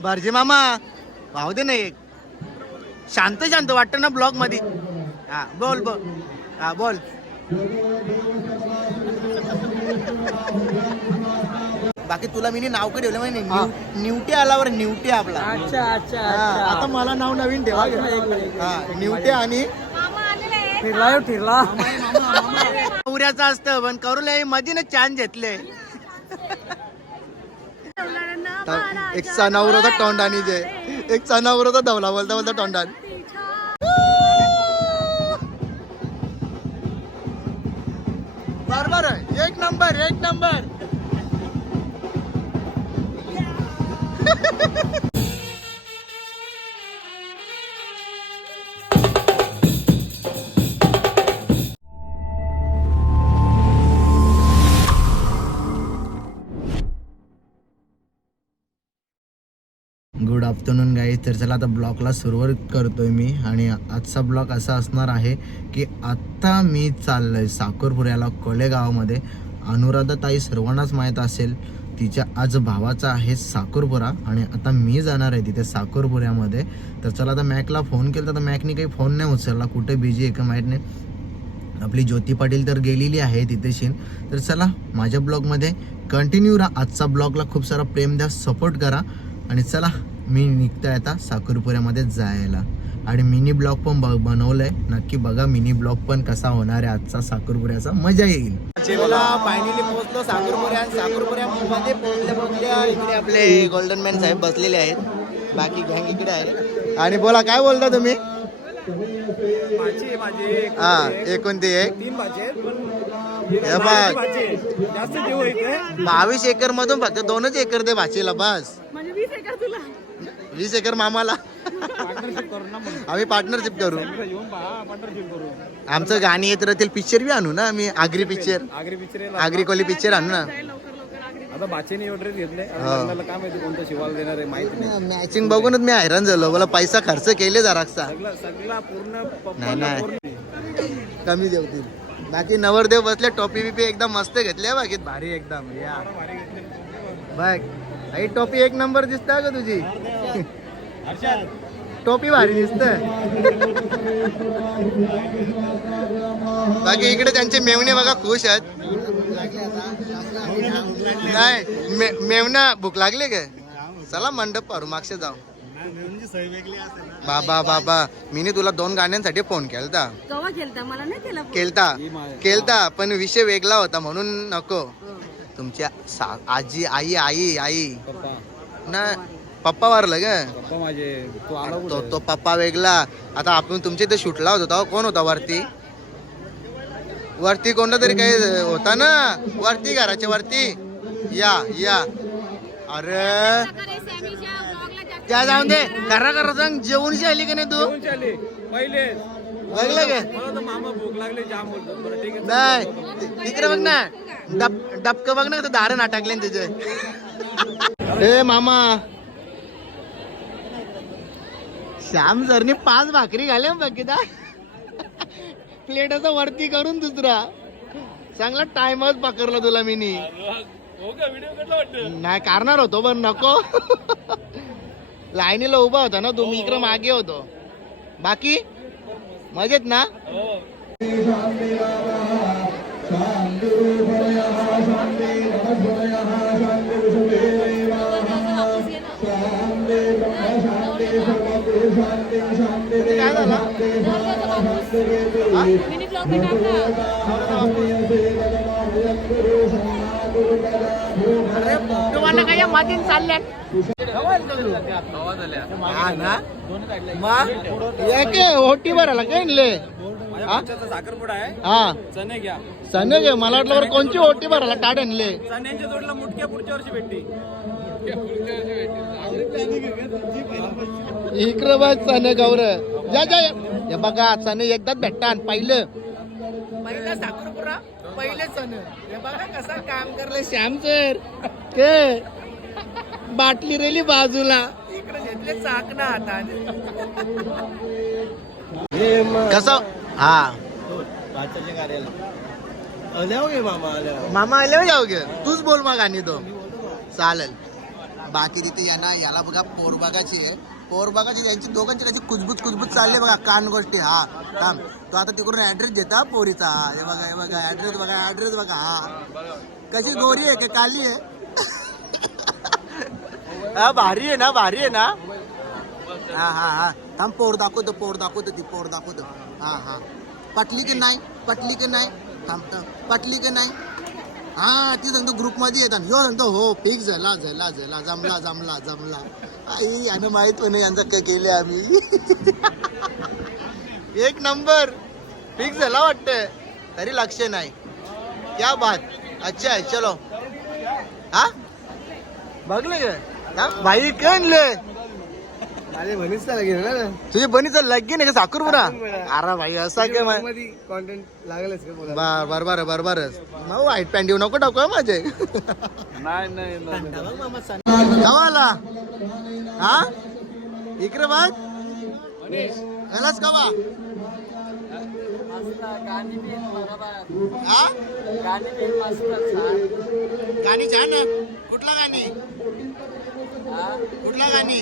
भरजे मामा भाऊ दे ना एक. शांत शांत वाटतं ना ब्लॉगमध्ये हा बोल बोल. हा बोल. बाकी तुला मी नाव का ठेवलं माहिती हा. न्यूटे आलावर न्यूटे आपला. अच्छा अच्छा हा, आता मला नाव नवीन ठेवा. हा न्यूटे आणि फिरला. फिरला नवऱ्याचं असतं पण करूला मधीने चान्स घेतले. एक सणावर होता तोंडानी जे एक सणावर होता धवला बोलता बोलता टोंडान बरोबर आहे. एक नंबर एक नंबर आफ्टरनून गाईज तर चला आता ब्लॉगला सुरुवात करतोय मी. आणि आजचा ब्लॉग असा असणार आहे की आत्ता मी चाललोय साकोरपुऱ्याला कोलेगावामध्ये अनुराधा ताई सर्वांनाच माहीत असेल तिच्या आज भावाचा आहे साखरपुरा. आणि आता मी जाणार आहे तिथे साखरपुऱ्यामध्ये. तर चला आता मॅकला फोन केला तर मॅकनी काही फोन नाही उचलला. कुठे बिझी आहे का माहीत नाही. आपली ज्योती पाटील तर गेलेली आहे तिथेशीन तर चला माझ्या ब्लॉगमध्ये कंटिन्यू राहा. आजचा ब्लॉगला खूप सारा प्रेम द्या सपोर्ट करा. आणि चला मी निघतोय आता साखरपुऱ्यामध्ये जायला. आणि मिनी ब्लॉग पण ब- बनवलंय. नक्की बघा मिनी ब्लॉग पण कसा होणार आहे आजचा साखरपुऱ्याचा. मजा येईल. फायनली पोहोचलो साखरपुऱ्या साखरपुऱ्यामध्ये पोहोचल्या इकडे आपले गोल्डन मॅन साहेब बसलेले आहेत. बाकी गँग इकडे आहे. आणि बोला काय बोलता तुम्ही? माझी माझी हा एकोणती एक बावीस एकर मधून फक्त दोनच एकर दे भाचीला बस म्हणजे वीस एकर तुला वीस एकर मामाला. आम्ही पार्टनरशिप करू. आमचं गाणी येत राहतील पिक्चर बी आणू ना आम्ही Agri picture Agri picture Agri Koli picture आणू ना. आता बाचेने ऑर्डर घेतले. लग्नाला काय माहिती कोणतं शिवाल देणार आहे माहिती नाही. मॅचिंग बघूनच मी हैराण झालो. मला पैसा खर्च केले जरासा. सगळा पूर्ण नाही, कमी देवतील बाकी नवरदेव बसले टोपी बिपी एकदम मस्त घेतल्या बाकी भारी एकदम. या. बघ. आई टोपी एक नंबर दिसता का तुझी. टोपी भारी दिसत बाकी इकडे त्यांचे मेवणे बघा खुश आहेत. नाही मे मेवना भूक लागली का चला मंडप पारू मागचे जाऊ. बाबा बाबा मीने तुला दोन गाण्यांसाठी फोन केलता. केलता मला नाही केला फोन. केलता ही मा- केलता पण विषय वेगळा होता म्हणून नको. तुमच्या सा- आजी आई आई आई. पप्पा. ना पप्पा वारलं ग. पप्पा माझे तू आला तो कुठं? तो पप्पा वेगळा. आता आपण तुमच्या इथे शूटला होता तेव्हा कोण होता वरती? वरती कोणता तरी काही होता ना? वरती घराच्या वरती. या या. अरे. त्या जाऊन दे. करा करा सांग. जेवणशी आली का नाही तू? चालले पहिले. बघलं का? नाही तिकडे बघ ना. डब डबक बघ ना दारण अटकले ना तिचे. ए मामा. श्याम सरनी पाच भाकरी घाले बघिता प्लेटाचा वरती करून दुसरा. चांगला टाइमच पकडला तुला मिनी. नाही करणार होतो पण नको. लाईनीला उभा होता ना तुम्ही इकडे मागे होतो. बाकी? मजेत ना काय झाला तुम्हाला काय हा भरायला काय आणले? साखरपुडा आहे हा. चणे घ्या. सने गे मला वाटलं बरं कोणची ओटी भरायला टाट आणले चण्याच्या जोडला मुटक्या पुढच्या वर्षी भेटते इकडं बघ सने गौर जा जा हे बघा सने एकदाच भेटतात पहिलं. पहिला पहिले सण हे बघा कसा काम करले श्याम सर. के? बाटली रेली बाजूला. इकडे घेतले चाकणा हाताने कसं? हा. मामा आले हो जाऊ गे तूच बोल मग आणि तो. चालेल. बाकी तिथे यांना याला बघा पोरबागाची आहे. पोरबागाची यांची दोघांची त्याची कुजबूज कुजबूज चालली बघा, कान गोष्टी. हा, थांब. तो आता तिकडून ऍड्रेस देता पोरीचा. हा, हे बघा हे बघा बघा बघा. हा. कशी गोरी आहे की काली आहे? हा, भारी आहे ना, भारी आहे ना. हा हा हा. पोर दाखवतो पोर दाखवतो ती, पोर दाखवतो. हा हा. पटली की नाही, पटली की नाही? थांब. पटली की नाही? हा ती सांगतो ग्रुपमध्ये येतात. ह्यो सांगतो हो फिक्स झाला झाला झाला जमला जमला जमला. आई यानं माहीत पण नाही यांचं काय केले आम्ही. एक नंबर. फिक्स झाला वाटतं तरी लक्ष नाही. क्या बात. अच्छा चलो. हा? बघले का? भाई कणले माझे म्हणीच गेलं ना. तुझ्या बनीचं लगीन आहे का? साखरपुरा अरे भाई असा काय मा- मध्ये कॉन्टेंट लागलच का बोला बर बर बर बर बरच मग वाईट पॅन्ट येऊ नको टाकू हं माझे. नाही नाही गावाला हा? इकडे बघ. यालाच कवा? हा? गाणी छान. ना कुठला गाणी? कुठला गाणी?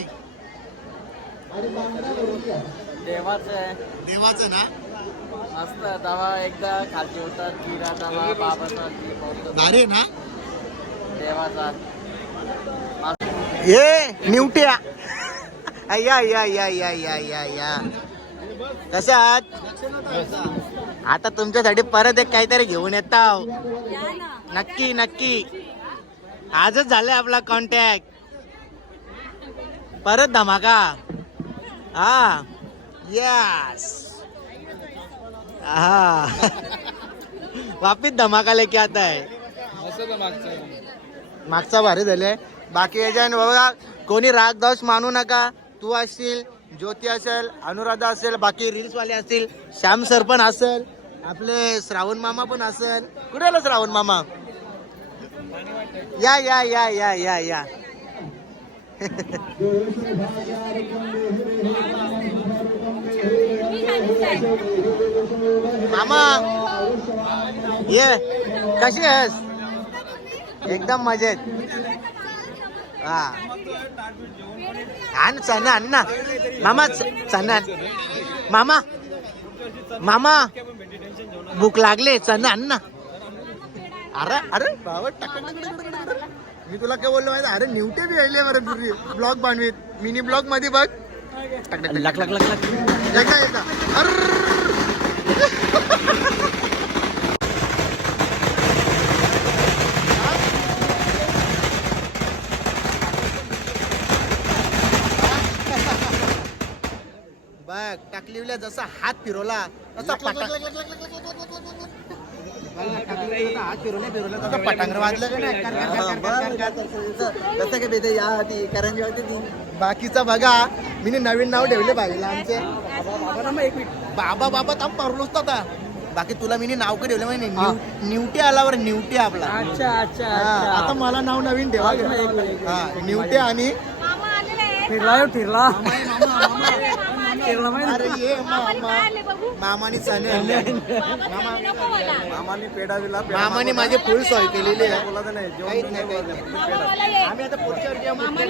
देवाचं आहे. देवाचं ना? मस्त दवा एकदा खालची होतात किरा दवा बाबाचा आहे ना? देवाचा. ये निवट्या. या या या या या या या कशा आहात? आता तुमच्यासाठी परत एक काहीतरी घेऊन येताव. या ना नक्की नक्की. आजच झालाय आपला कॉन्टॅक्ट परत धमाका. हा यस हा वापिस धमाका लेके आता है. असं मागचं. मागचा भारी झाले बाकी याच्याने बघा कोणी राग दोष मानू नका. तू असशील ज्योती असेल अनुराधा असेल बाकी रील्स वाले असतील श्याम सर पण असेल आपले श्रावण मामा पण असेल. कुठे आला श्रावण मामा? या या या या या या. मामा ये कशी आहेस? एकदम मजेत. हा. आण चना आण ना. मामा चना मामा मामा भूक लागले चना आण ना. अरे अरे बाबा मी तुला काय बोललो माहिती अरे निवटे बी यायले बरं तुझी ब्लॉग बनवीत मिनी ब्लॉगमध्ये बघ. लक लक लक लक. बघ टाकलीवल्या जसा हात फिरवला तसा पटांगर वाजलं का नाही? कसं काय बेते या ती करंजी होती ती. बाकीचा बघा मी नवीन नाव ठेवले पाहिजे आमचे. बाबा बाबा थांब परलोच आता. बाकी तुला मी नाव का ठेवलं माहिती न्यू- न्यूटे आलावर न्यूटे आपला. अच्छा अच्छा आता मला नाव नवीन ठेवा. हा न्यूटे आणि मामा आलेले आहेत. फिरला. फिरला केरला माहिती ये मामाने चणे मामाने पेढा दिला मामाने माझी फुल सॉय केलेली आहे. बोला तर नाही काहीच नाही आम्ही आता पुढच्या म्हणजे-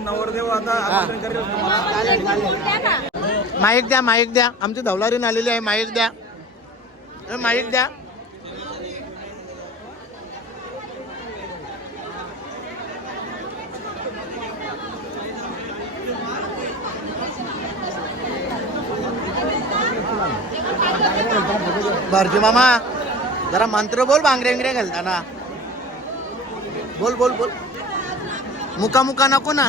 नवरदेव आता माईक द्या माईक द्या. आमची धवलारीन आलेली आहे. माईक द्या. माईक द्या. भरजी मामा. जरा मंत्र बोल बांगरे बिंगरे घालताना बोल बोल बोल. मुका मुका नको ना.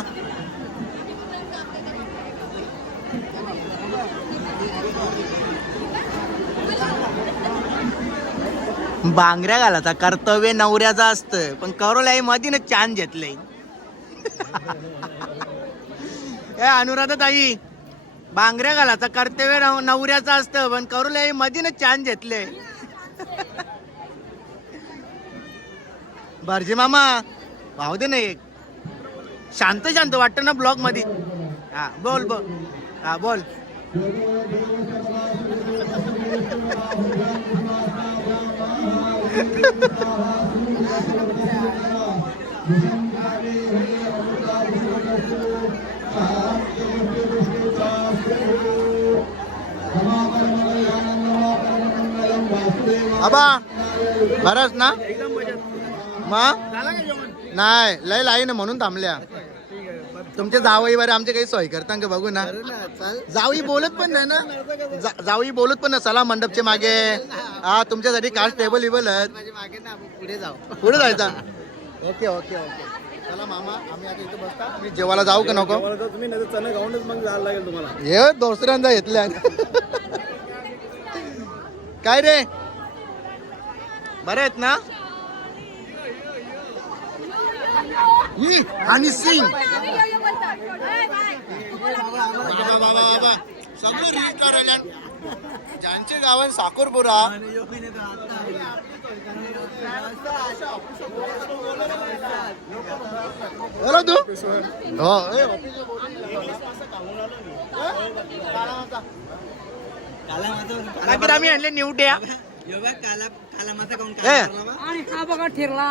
बांगऱ्या घालायचा कर्तव्य नवऱ्याचं असतं. पण करोलाई मधीनं चान घेतलंय. अनुराधा ताई. बांगऱ्या घालायचा कर्तव्य नवऱ्याचं असतं पण करोल आई मधीनं चान घेतले. भरजी मामा भाऊ दे ना एक. शांत शांत वाटतं ना ब्लॉगमध्ये हा बोल बोल. हा बोल. आबा बरंच ना? मग नाही लय लाई ना म्हणून थांबल्या. तुमचे जावई बरे आमचे काही सोय करता का बघू ना? जावई बोलत पण नाही ना? जा- जावई बोलत पण ना चला मंडपचे मागे. हा तुमच्यासाठी कास्ट टेबल इबल पुढे जाऊ. पुढे जायचा? Okay okay okay. चला मामा आम्ही आता इथे बसता. मी जेवायला जाऊ का नको? तुम्ही नाही तर चणे खाऊनच मग जायला लागेल तुम्हाला. हे दुसऱ्यांदा घेतल्या काय रे? बरे आहेत ना? आणि सिंग. बाबा बाबा बाबा सगळं रजिस्टर आल्यान ज्यांचे गाव आहे साकोरपुरा बोला तू. हो. आम्ही आणले निवट्या आणि हा बघा ठेरला.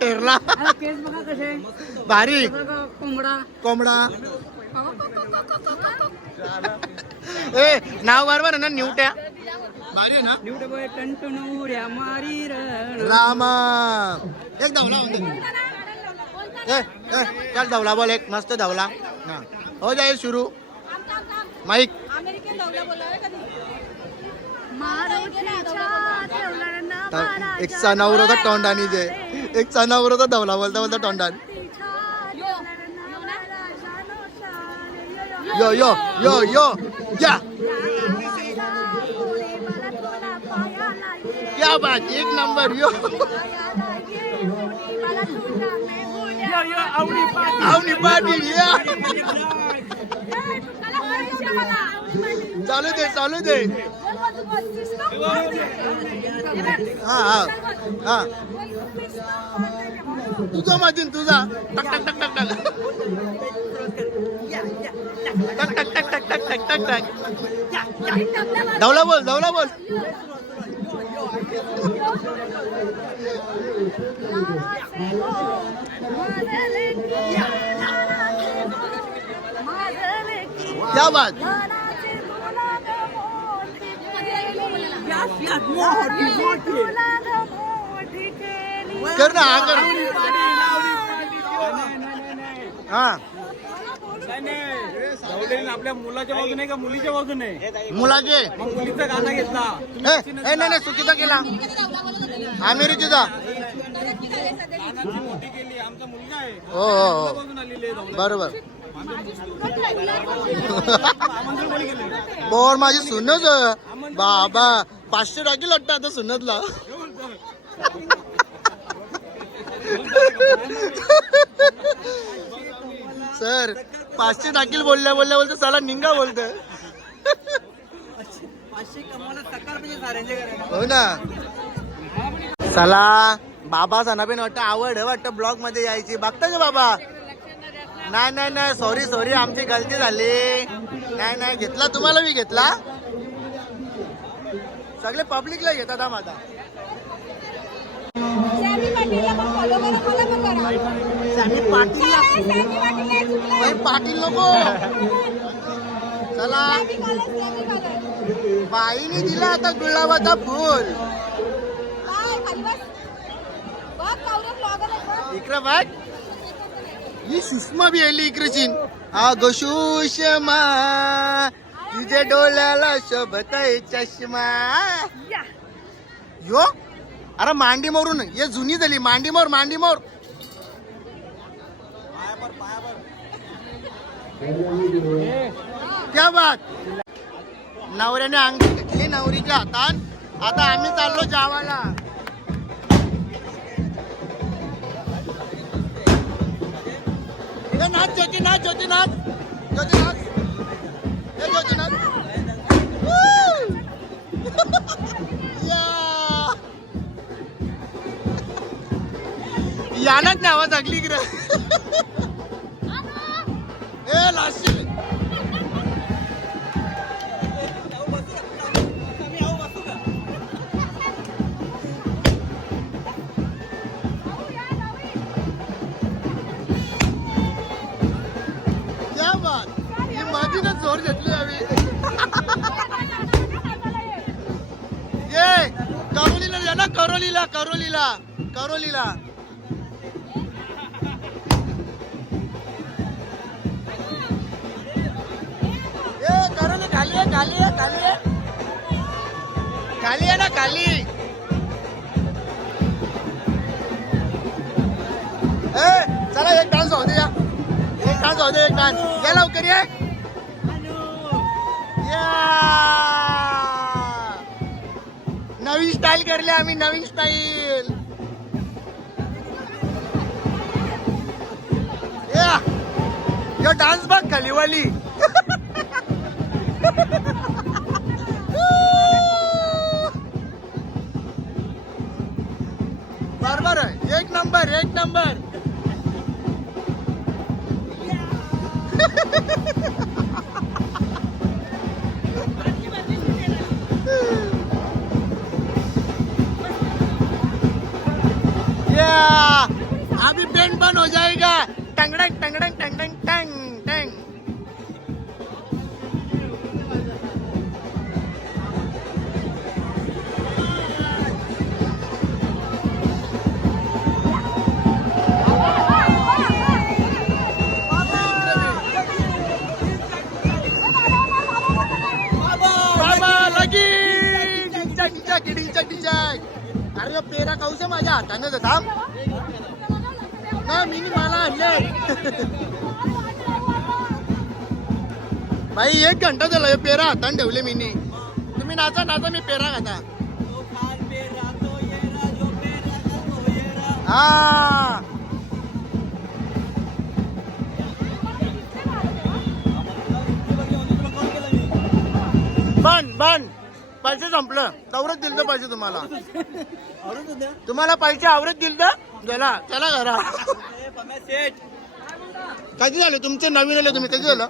टेरला आणि केस बघा कसे. भारी बघा कोंबडा. कोंबडा. ए नाव बरोबर ना निवट्या भारी आहे ना? निवडे बघ टंटनुऱ्या मारी रण रामा. एक धावला होते ए ए चल धावला बोल एक मस्त धावला. हा. हो जाईल सुरू. माईक. अमेरिकन दौला बोलावे कधी? एक सणावर होता तोंडानी जे। एक सणावर होता धावला बोलता बोलता तोंडान यो यो यो यो। या क्या बात एक नंबर यो। आवनी पाटील या। चालू दे चालू दे। हा हा हा. तुझा माझीन तुझा टक टक टक टक टक टक टक टक टक टक टक टक धावला बोल धावला बोल क्या बात? कर ना हा कर. हा. ना आपल्या मुलाच्या बाजूने का मुलीच्या बाजूने मुलाचे. मग मुलीचा गाणा घेतला ए ए, नाही नाही चुकीचा केला. अमेरिकेचा. गाण्याची मोठी केली आमचा मुलगा आहे हो हो. हो बाजून आलेली आहे धावला. बरोबर आमंत्रण कोणी केलं बोर माझी सुनच. बाबा पाचशे टाकी लागतं आता सुनतला. सर पाचशे टाकील बोलल्या बोलल्या बोलतो चला निंगा बोलत हो ना. चला बाबा सनाबेन वाटतं आवड आहे वाटतं ब्लॉगमध्ये यायची. बघता का बाबा? नाही नाही नाही. सॉरी सॉरी आमची गलती झाली. नाही नाही. घेतला तुम्हाला मी घेतला? सगळे पब्लिकला घेतात हा माझा सॅमी पाटील पाटील नको. चला. बाईने दिला आता गुलाबाचा फुल. इकडं बघ. ही सुषमा बी आली इकडे चीन अगो सुषमा तुझ्या डोळ्याला शोभत चष्मा. यो. अरे मांडी मोरून ये जुनी झाली मांडी मोर मांडी मोर. क्या बात? नवऱ्याने अंगी घेतली नवरीच्या हातात आता आम्ही चाललो जावाला. नाच ज्योती नाच ज्योती नाच. ज्योती नाच. यानच नावा जागली गिर ए लास्ट Yeah, man. तिथं जोर घेतली आम्ही. ये करोलीला या ना करोलीला करोलीला करोलीला. ए करोली खाली आहे खाली आहे खाली आहे. खाली आहे ना खाली. ए चला एक डान्स होऊ दे एक डान्स होऊ दे एक डान्स या लवकर ये. नवीन स्टाईल करले आम्ही नवीन स्टाईल या! यो डान्स बघ खालीवाली बरोबर बर एक नंबर एक नंबर अभी बैंड बंद हो जाएगा टंगड़ंग टंगड़ंग टंगड़ंग टंग टंग बाबा लगी डिंचक डिंचक डिंचक डिंचक अरे यो पेरा काऊस माझ्या हाताने तर थांब भाई एक घंटा झाला हे पेरा हाताने ठेवले मी तुम्ही नाचा नाचा मी पेरा खाता. हा. बन बन पैसे संपलं. तेवढंच दिलं तर पैसे तुम्हाला. तुम्हाला पैसे आवडत दिल तर चला चला घरा. कधी झाले? तुमचं नवीन आले तुम्ही कधी झालं?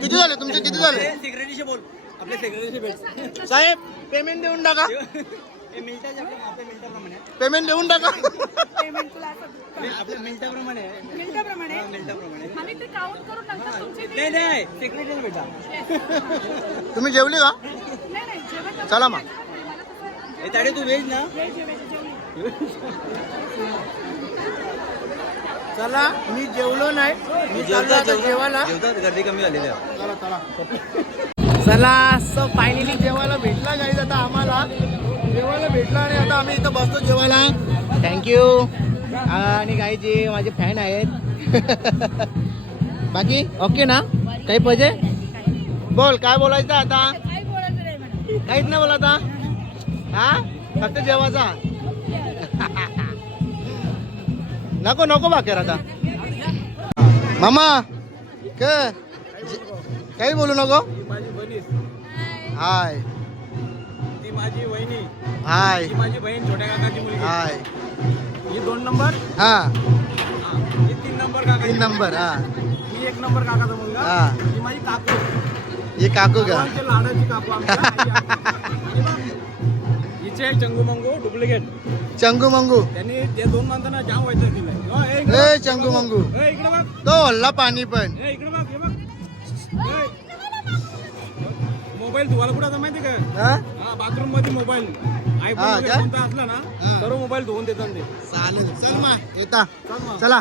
किती झाले तुमचे? किती झाले? सिक्रेटरीशी बोल. आपल्या सिक्रेटरीशी भेट. साहेब पेमेंट देऊन टाका. हे पेमेंट देऊन टाका. पेमेंट तुला असं आपल्या मिनिटाप्रमाणे आहे. मिनिटाप्रमाणे मिनिटाप्रमाणे आम्ही ते काउंट करून नंतर तुमची नाही नाही सिक्रेटरी भेटा. तुम्ही जेवले का? नाही नाही जेवण करून चला मग. मला तसं हे ताडे तू वेज ना? चला मी जेवलो नाही. मी चाललो आता जेवायला. जेवतात? गर्दी कमी झालेली आहे. चला चला. चला सो फायनली जेवायला भेटला गाईज आता आम्हाला. जेवायला भेटला आणि आता आम्ही इथं बसतो जेवायला. थँक्यू आणि काही जे माझे फॅन आहेत. बाकी? ओके ना? काही पाहिजे? बोल काय बोलायचं आता? नाही काहीच नाही बोलायचा हा? फक्त जेवायचा? नको नको बाकेर आता मामा क? काही बोलू नको? हाय. ती माझी वहिनी. हाय. माझी बहीण छोट्या काकाची मुलगी. हाय. ही दोन नंबर? हा. हा, तीन नंबर काका. तीन नंबर हा. ही एक नंबर काकाचा मुलगा. हा. ही माझी काकू. हे काकू का? लाडाची काकू आमच्या. हिचे चंगू मंगू डुप्लिकेट. चंगू मंगू. त्यांनी ते दोन माणसांना जाम व्हायचं ए. चंगू मंगू. तो हल्ला पाणी पण. मोबाईल धुवायला कुठं माहिती का? हा? हा बाथरूममध्ये मोबाईल. आयफोन असला ना. सर्व मोबाईल धुवून देतात ते. चालेल. चल मा येता. चल.